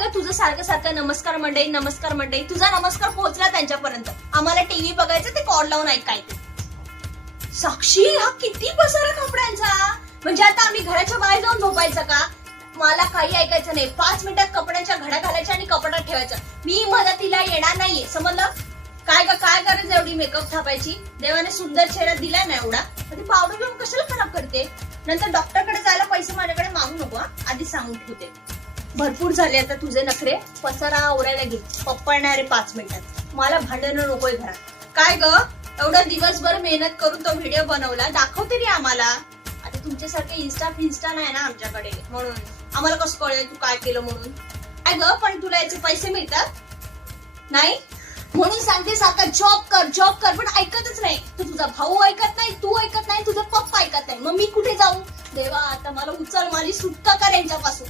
ग तुझं सारखं सारखं नमस्कार मंडळी नमस्कार मंडळी, तुझा नमस्कार पोहोचला त्यांच्यापर्यंत. आम्हाला टीव्ही बघायचं ते कॉर्ड लावून ऐकायचं. साक्षी, हा किती पसारा कपड्यांचा. म्हणजे आता आम्ही घराच्या बाहेर जाऊन झोपायचं का? मला काही ऐकायचं नाही. 5 मिनिटात कपड्यांच्या घड्या घालायच्या आणि कपड्यात ठेवायचं. मी मदतीला येणार नाहीये, समजलं? काय गरज एवढी मेकअप थापायची? देवाने सुंदर चेहरा दिलाय ना एवढा, ती पावडर घेऊन कशाला खराब करते? नंतर डॉक्टरकडे जायला पैसे माझ्याकडे मागू नको, आधी सांगून ठेवते. भरपूर झाले आता तुझे नखरे. पसारा आवरायला घे, पप्पळणारे 5 मिनिटात. मला भांडणं नकोय घरात. काय ग, एवढा दिवसभर मेहनत करून तो व्हिडिओ बनवला, दाखव तरी आम्हाला. आता तुमच्यासारखे इन्स्टा नाही ना आमच्याकडे, म्हणून आम्हाला कसं कळेल तू काय केलं म्हणून. काय ग, पण तुला याचे पैसे मिळतात नाही म्हणून सांगते सारखा जॉब कर, पण ऐकतच नाही. तू तुझा भाऊ ऐकत नाही, तू ऐकत नाही, तुझा पप्पा ऐकत नाही, मग मी कुठे जाऊ? देवा, आता मला उचल, माझी सुटका कर यांच्यापासून.